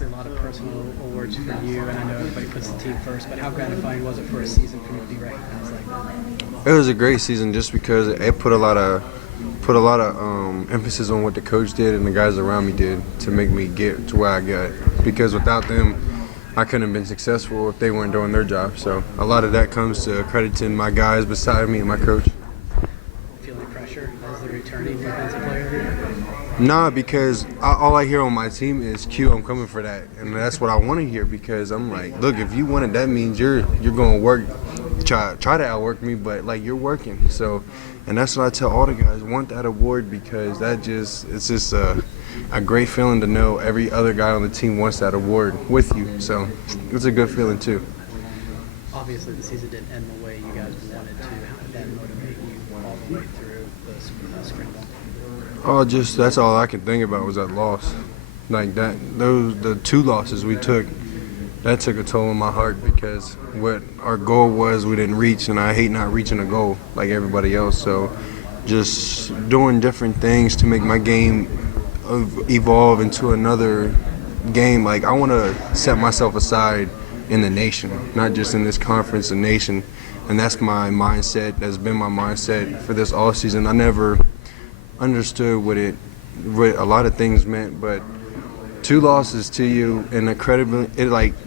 obviously a lot of personal awards for you, and I know everybody puts the team first, but how gratifying was it for a season for you to be recognized like that? It was a great season just because it put a lot of emphasis on what the coach did and the guys around me did to make me get to where I got. Because without them, I couldn't have been successful if they weren't doing their job. So a lot of that comes to crediting my guys beside me and my coach. Feel any pressure as the returning defensive player? Nah, because all I hear on my team is Q, I'm coming for that. And that's what I want to hear because I'm like, look, if you want it, that means you're going to work, try to outwork me, but, like, you're working. So, and that's what I tell all the guys, want that award because it's just a great feeling to know every other guy on the team wants that award with you. So it's a good feeling, too. Obviously, the season didn't end the way you guys wanted to. How did that motivate you all the way through the spring ball? Oh, just that's all I could think about was that loss. Like that, the two losses we took, that took a toll on my heart because what our goal was we didn't reach, and I hate not reaching a goal like everybody else. So, just doing different things to make my game evolve into another game. Like I want to set myself aside in the nation, not just in this conference, the nation, and that's my mindset. That's been my mindset for this all season. I never understood what a lot of things meant, but two losses to you and it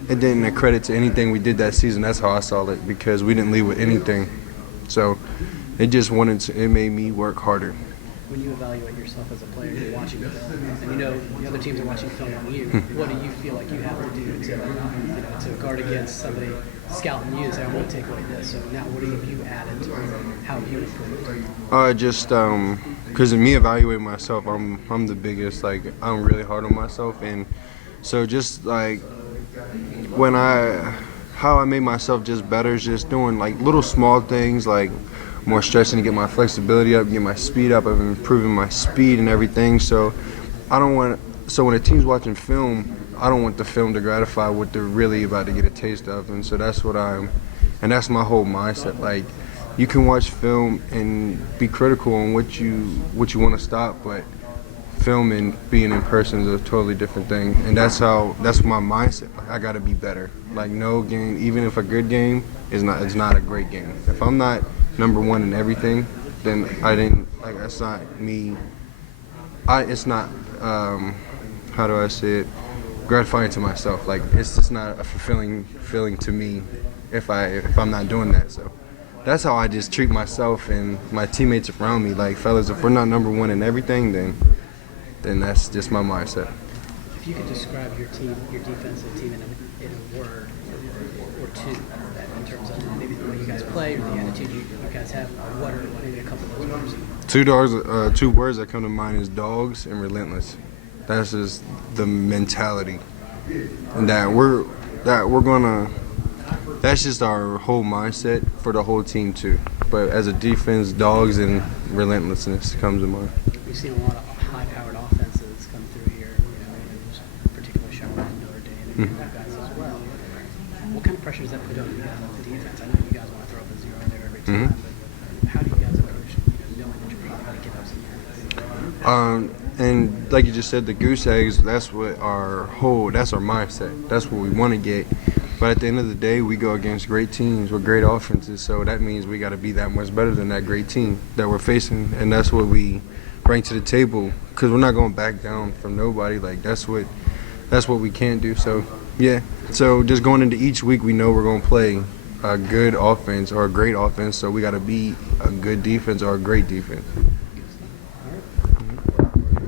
didn't accredit to anything we did that season. That's how I saw it because we didn't leave with anything. So it made me work harder. When you evaluate yourself as a player, you're watching film, and you know the other teams are watching film on you. What do you feel like you have to do to guard against somebody scouting you and say, I won't take away this? So now what have you added to how have you improved? Just because of me evaluating myself, I'm the biggest. Like I'm really hard on myself, and so just like how I made myself just better is just doing like little small things like more stretching to get my flexibility up, get my speed up. I've been improving my speed and everything. So when a team's watching film, I don't want the film to gratify what they're really about to get a taste of. And so that's that's my whole mindset. Like you can watch film and be critical on what you want to stop, but film and being in person is a totally different thing. And that's my mindset. Like I gotta be better. Like no game, even if a good game it's not a great game. If I'm not number one in everything, then that's not me. It's not, how do I say it, gratifying to myself. Like, it's just not a fulfilling feeling to me if I'm not doing that. So that's how I just treat myself and my teammates around me. Like, fellas, if we're not number one in everything, then that's just my mindset. If you could describe your defensive team in a word or two, in terms of maybe the way you guys play or the attitude you guys have, what are maybe a couple of those words? Two words that come to mind is dogs and relentless. That's just the mentality, and that's just our whole mindset for the whole team too. But as a defense, dogs and relentlessness comes to mind. We've seen a lot of high-powered offenses come through here, and particularly Charlotte and Notre Dame and you guys as well. What kind of pressure does that put on you guys on the defense? I know you guys want to throw up a zero there every time, but how do you guys approach knowing that you're probably going to give up some yards? And like you just said, the goose eggs, that's our mindset. That's what we want to get. But at the end of the day, we go against great teams with great offenses, so that means we got to be that much better than that great team that we're facing, and that's what we bring to the table because we're not going to back down from nobody. Like that's what we can't do. So yeah. So just going into each week, we know we're going to play a good offense or a great offense, so we got to be a good defense or a great defense.